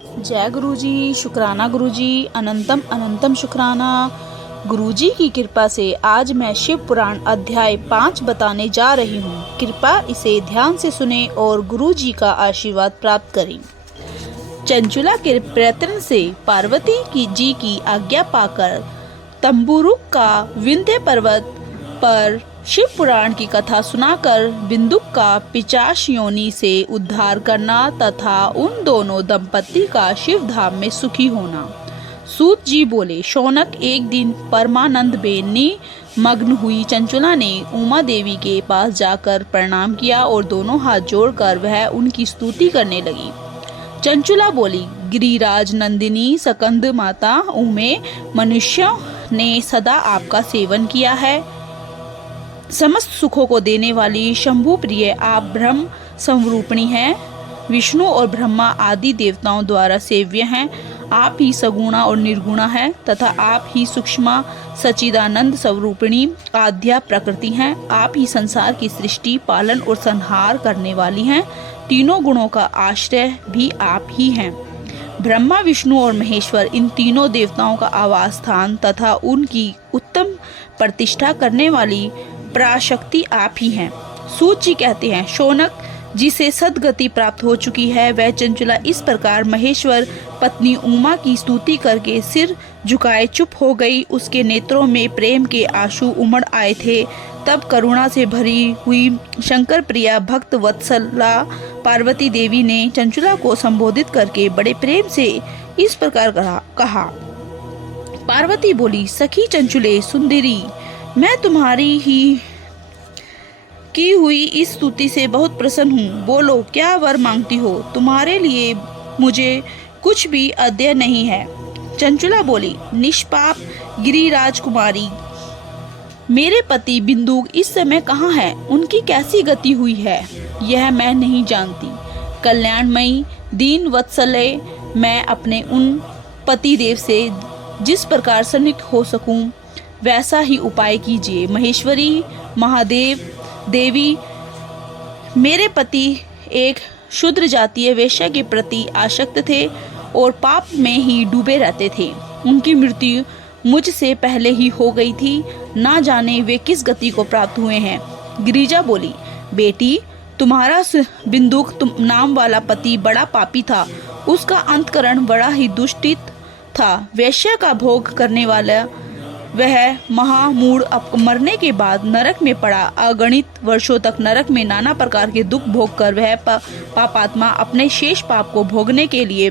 जय गुरुजी, शुक्राना गुरुजी, अनंतम अनंतम शुक्राना। गुरुजी की कृपा से आज मैं शिव पुराण अध्याय 5 बताने जा रही हूँ। कृपया इसे ध्यान से सुने और गुरुजी का आशीर्वाद प्राप्त करें। चंचुला के प्रयत्न से पार्वती जी की आज्ञा पाकर तंबुरुक का विंध्य पर्वत पर शिव पुराण की कथा सुनाकर बिंदुक का पिशाच योनि से उद्धार करना तथा उन दोनों दंपति का शिव धाम में सुखी होना। सूत जी बोले, शौनक, एक दिन परमानंद बेनी मग्न हुई चंचुला ने उमा देवी के पास जाकर प्रणाम किया और दोनों हाथ जोड़कर वह उनकी स्तुति करने लगी। चंचुला बोली, गिरिराज नंदिनी सकंद माता उमे, मनुष्यों ने सदा आपका सेवन किया है। समस्त सुखों को देने वाली शंभु प्रिय आप ब्रह्म स्वरूपिणी हैं। विष्णु और ब्रह्मा आदि देवताओं द्वारा सेव्य हैं। आप ही सगुणा और निर्गुणा है तथा आप ही सूक्ष्म सच्चिदानंद स्वरूपिणी आद्या प्रकृति हैं। आप ही संसार की सृष्टि, पालन और संहार करने वाली हैं। तीनों गुणों का आश्रय भी आप ही हैं। ब्रह्मा, विष्णु और महेश्वर इन तीनों देवताओं का आवास स्थान तथा उनकी उत्तम प्रतिष्ठा करने वाली पराशक्ति आप ही हैं। सूत जी कहते हैं, शौनक, जिसे सदगति प्राप्त हो चुकी है वह चंचुला इस प्रकार महेश्वर पत्नी उमा की स्तुति करके सिर झुकाए चुप हो गई। उसके नेत्रों में प्रेम के आंसू उमड़ आए थे। तब करुणा से भरी हुई शंकर प्रिया भक्त वत्सला पार्वती देवी ने चंचुला को संबोधित करके बड़े प्रेम से इस प्रकार कहा। पार्वती बोली, सखी चंचुले सुंदरी, मैं तुम्हारी ही की हुई इस स्तुति से बहुत प्रसन्न हूँ। बोलो, क्या वर मांगती हो? तुम्हारे लिए मुझे कुछ भी अध्यय नहीं है। चंचुला बोली, निष्पाप गिरिराज कुमारी, मेरे पति बिंदुक इस समय कहाँ है? उनकी कैसी गति हुई है यह मैं नहीं जानती। कल्याणमयी दीन वत्सले, मैं अपने उन पति देव से जिस प्रकार सन्निहित हो सकूं वैसा ही उपाय कीजिए। महेश्वरी, महादेव, देवी, मेरे पति एक शूद्र जातीय वेश्या के प्रति आसक्त थे और पाप में ही डूबे रहते थे। उनकी मृत्यु मुझसे पहले ही हो गई थी। ना जाने वे किस गति को प्राप्त हुए हैं। गिरिजा बोली, बेटी, तुम्हारा बिंदुक नाम वाला पति बड़ा पापी था। उसका अंतकरण बड़ा ही दुष्टित था। वेश्या का भोग करने वाला वह महामूढ़ मरने के बाद नरक में पड़ा। अगणित वर्षों तक नरक में नाना प्रकार के दुख भोग कर वह पापात्मा अपने शेष पाप को भोगने के लिए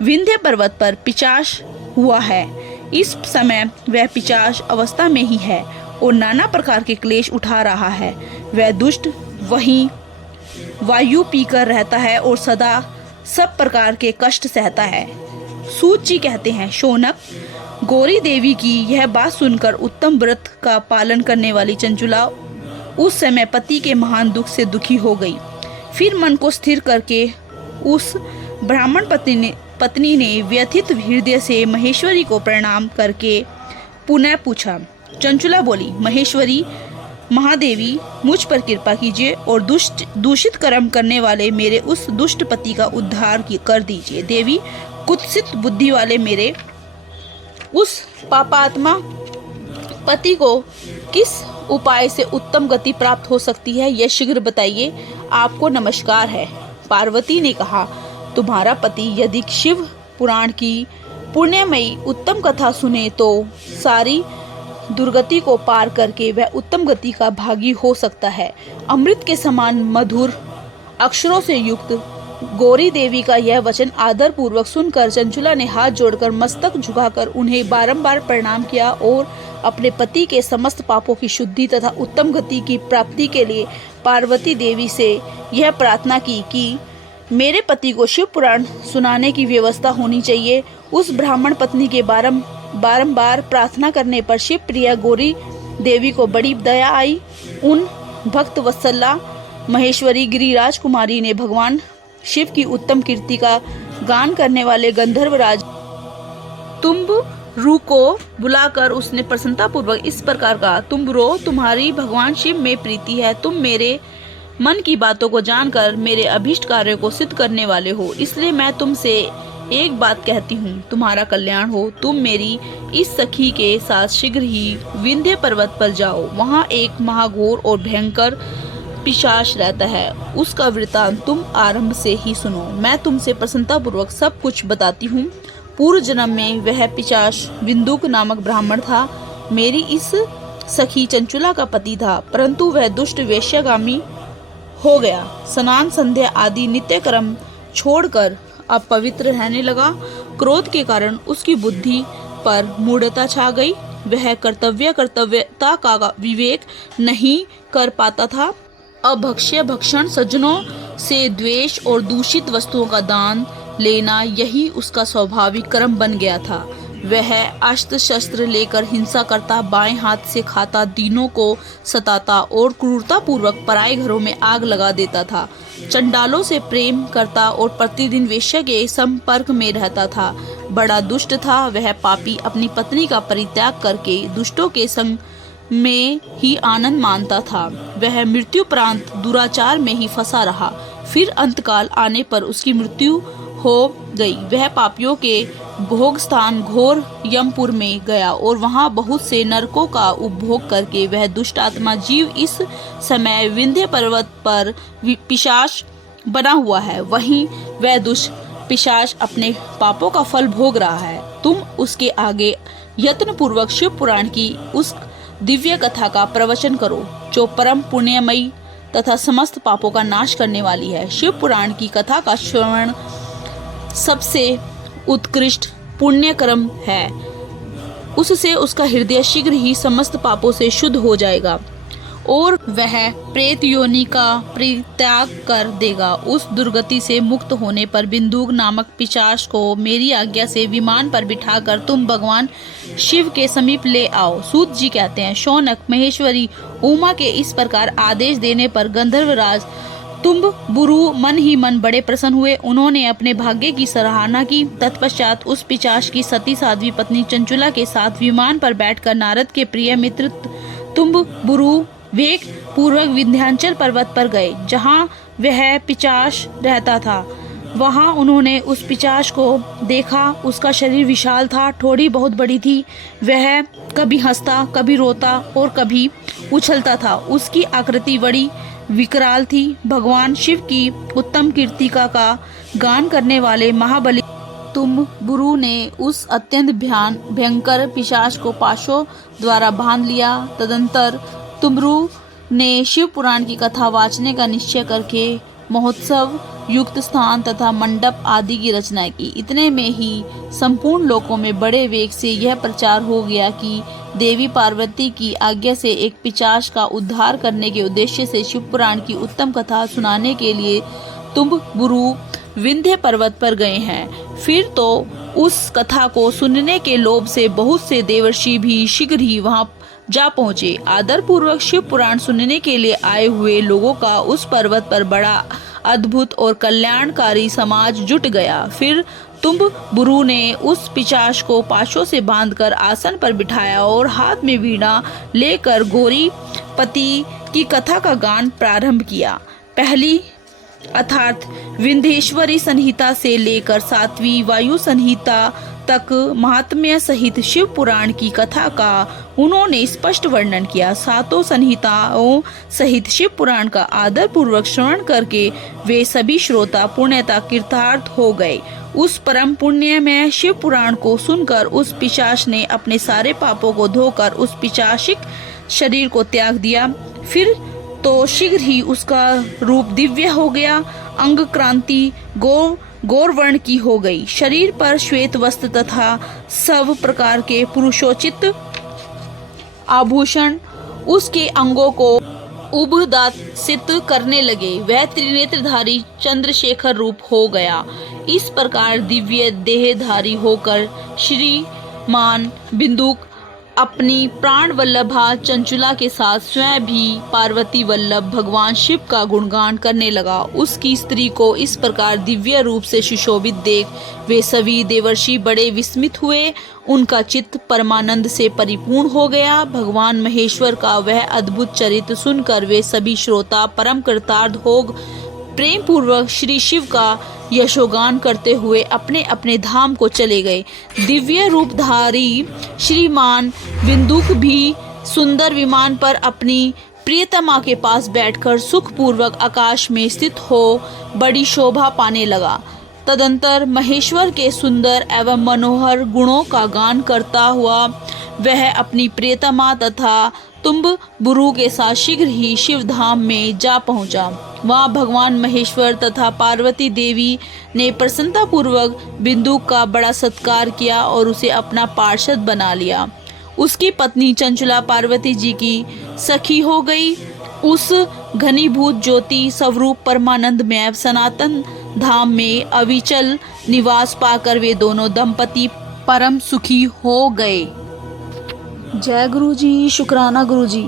विंध्य पर्वत पर पिशाच हुआ है। इस समय वह पिशाच अवस्था में ही है और नाना प्रकार के क्लेश उठा रहा है। वह दुष्ट वहीं वायु पीकर रहता है और सदा सब प्रकार के कष्ट सहता है। सूत जी कहते हैं, शौनक, गौरी देवी की यह बात सुनकर उत्तम व्रत का पालन करने वाली चंचुला उस समय पति के महान दुख से दुखी हो गई। फिर मन को स्थिर करके उस ब्राह्मण पत्नी ने व्यथित हृदय से महेश्वरी को प्रणाम करके पुनः पूछा। चंचुला बोली, महेश्वरी, महादेवी, मुझ पर कृपा कीजिए और दूषित कर्म करने वाले मेरे उस दुष्ट पति का उद्धार कर दीजिए। देवी, कुत्सित बुद्धि वाले मेरे उस पापात्मा पति को किस उपाय से उत्तम गति प्राप्त हो सकती है यह शीघ्र बताइए। आपको नमस्कार है। पार्वती ने कहा, तुम्हारा पति यदि शिव पुराण की पुण्यमयी उत्तम कथा सुने तो सारी दुर्गति को पार करके वह उत्तम गति का भागी हो सकता है। अमृत के समान मधुर अक्षरों से युक्त गौरी देवी का यह वचन आदर पूर्वक सुनकर चंचुला ने हाथ जोड़कर मस्तक झुकाकर उन्हें बारंबार प्रणाम किया और अपने पति के समस्त पापों की शुद्धि तथा उत्तम गति की प्राप्ति के लिए पार्वती देवी से यह प्रार्थना की कि मेरे पति को शिव पुराण सुनाने की व्यवस्था होनी चाहिए। उस ब्राह्मण पत्नी के बारंबार प्रार्थना करने पर शिव प्रिया गौरी देवी को बड़ी दया आई। उन भक्त वत्सला महेश्वरी गिरिराज कुमारी ने भगवान शिव की उत्तम कीर्ति का गान करने वाले गंधर्वराज तुम्बुरु को बुलाकर उसने प्रसन्नता पूर्वक इस प्रकार कहा, तुम्बुरो, तुम्हारी भगवान शिव में प्रीति है। तुम मेरे मन की बातों को जानकर मेरे अभीष्ट कार्यों को सिद्ध करने वाले हो, इसलिए मैं तुमसे एक बात कहती हूँ, तुम्हारा कल्याण हो। तुम मेरी इस सखी के साथ शीघ्र ही विंध्य पर्वत पर जाओ। वहाँ एक महाघोर और भयंकर पिशाच रहता है। उसका वृतांत तुम आरंभ से ही सुनो। मैं तुमसे प्रसन्नता पूर्वक सब कुछ बताती हूँ। पूर्व जन्म में वह पिशाच बिंदुक नामक ब्राह्मण था। मेरी इस सखी चंचुला का पति था, परंतु वह दुष्ट वेश्यागामी हो गया। स्नान संध्या आदि नित्य कर्म छोड़कर अपवित्र रहने लगा। क्रोध के कारण उसकी बुद्धि पर मूढ़ता छा गई। वह कर्तव्यता का विवेक नहीं कर पाता था। अभक्ष्य भक्षण, सज्जनों से द्वेष और दूषित वस्तुओं का दान लेना, यही उसका स्वाभाविक कर्म बन गया था। वह अस्त्र शस्त्र लेकर हिंसा करता, बाएं हाथ से खाता, दीनों को सताता और क्रूरता पूर्वक पराये घरों में आग लगा देता था। चंडालों से प्रेम करता और प्रतिदिन वेश्या के संपर्क में रहता था। बड़ा दुष्ट था वह पापी। अपनी पत्नी का परित्याग करके दुष्टों के संग में ही आनंद मानता था। वह मृत्युपरांत दुराचार में ही फंसा रहा। फिर अंतकाल आने पर उसकी मृत्यु हो गई। वह पापियों के भोग स्थान घोर यमपुर में गया और वहां बहुत से नरकों का उपभोग करके वह दुष्ट आत्मा जीव इस समय विंध्य पर्वत पर पिशाच बना हुआ है। वहीं वह दुष्ट पिशाच अपने पापों का फल भोग रहा है। तुम उसके आगे यत्न पूर्वक शिव पुराण की उस दिव्य कथा का प्रवचन करो जो परम पुण्यमयी तथा समस्त पापों का नाश करने वाली है। शिव पुराण की कथा का श्रवण सबसे उत्कृष्ट पुण्य कर्म है। उससे उसका हृदय शीघ्र ही समस्त पापों से शुद्ध हो जाएगा और वह प्रेत योनि का परित्याग कर देगा। उस दुर्गति से मुक्त होने पर बिंदुक नामक पिशाच को मेरी आज्ञा से विमान पर बिठाकर तुम भगवान शिव के समीप ले आओ। सूत जी कहते हैं, शौनक महेश्वरी उमा के इस प्रकार आदेश देने पर गंधर्वराज तुम्बुरु मन ही मन बड़े प्रसन्न हुए। उन्होंने अपने भाग्य की सराहना की। तत्पश्चात उस पिशाच की सती साध्वी पत्नी चंचुला के साथ विमान पर बैठकर नारद के प्रिय मित्र तुम्बुरु वेग पूर्वक विंध्याचल पर्वत पर गए, जहां वह पिशाच रहता था। वहां उन्होंने उस पिशाच को देखा। उसका शरीर विशाल था, ठोड़ी बहुत बड़ी थी। वह कभी हंसता, कभी रोता और कभी उछलता था। उसकी आकृति बड़ी विकराल थी। भगवान शिव की उत्तम कीर्तिका का गान करने वाले महाबली तुम्बुरु ने उस अत्यंत भयंकर पिशाच को पाशों द्वारा बांध लिया। तदंतर तुम्बुरु ने शिव पुराण की कथा वाचने का निश्चय करके महोत्सव युक्त स्थान तथा मंडप आदि की रचना की। इतने में ही संपूर्ण लोकों में बड़े वेग से यह प्रचार हो गया कि देवी पार्वती की आज्ञा से एक पिशाच का उद्धार करने के उद्देश्य से शिव पुराण की उत्तम कथा सुनाने के लिए तुम्बुरु विंध्य पर्वत पर गए हैं। फिर तो उस कथा को सुनने के लोभ से बहुत से देवर्षि भी शीघ्र ही वहां जा पहुंचे। आदर पूर्वक शिव पुराण सुनने के लिए आए हुए लोगों का उस पर्वत पर बड़ा अद्भुत और कल्याणकारी समाज जुट गया। फिर तुम्बुरु ने उस पिशाच को पाशों से बांधकर आसन पर बिठाया और हाथ में वीणा लेकर गौरी पति की कथा का गान प्रारंभ किया। पहली अर्थात विंध्येश्वरी संहिता से लेकर 7वीं वायु संहिता तक महात्म्य सहित शिव पुराण की कथा का उन्होंने स्पष्ट वर्णन किया। 7 संहिताओं सहित शिव पुराण का आदर पूर्वक श्रवण करके वे सभी श्रोता पुण्यता कृतार्थ हो गए। उस परम पुण्य में शिव पुराण को सुनकर उस पिशाच ने अपने सारे पापों को धोकर उस पिशाचिक शरीर को त्याग दिया। फिर तो शीघ्र ही उसका रूप दिव्य हो गया। अंग क्रांति गौरवर्ण की हो गई। शरीर पर श्वेत वस्त्र तथा सब प्रकार के पुरुषोचित आभूषण उसके अंगों को उद्भासित करने लगे। वह त्रिनेत्रधारी चंद्रशेखर रूप हो गया। इस प्रकार दिव्य देहधारी होकर श्रीमान बिंदुक अपनी प्राण वल्लभा चंचुला के साथ स्वयं भी पार्वती वल्लभ भगवान शिव का गुणगान करने लगा। उसकी स्त्री को इस प्रकार दिव्य रूप से सुशोभित देख वे सभी देवर्षि बड़े विस्मित हुए। उनका चित्त परमानंद से परिपूर्ण हो गया। भगवान महेश्वर का वह अद्भुत चरित्र सुनकर वे सभी श्रोता परम कृतार्थ हो प्रेम पूर्वक श्री शिव का यशोगान करते हुए अपने अपने धाम को चले गए। दिव्य रूपधारी श्रीमान बिंदुक भी सुंदर विमान पर अपनी प्रियतमा के पास बैठकर सुखपूर्वक आकाश में स्थित हो बड़ी शोभा पाने लगा। तदंतर महेश्वर के सुंदर एवं मनोहर गुणों का गान करता हुआ वह अपनी प्रियतमा तथा तुम्बुरु के साथ शीघ्र ही शिव धाम में जा पहुंचा। वहां भगवान महेश्वर तथा पार्वती देवी ने प्रसन्नतापूर्वक बिंदु का बड़ा सत्कार किया और उसे अपना पार्षद बना लिया। उसकी पत्नी चंचला पार्वती जी की सखी हो गई। उस घनीभूत ज्योति स्वरूप परमानंदमय सनातन धाम में अविचल निवास पाकर वे दोनों दंपति परम सुखी हो गए। जय गुरु जी, शुक्राना गुरु जी।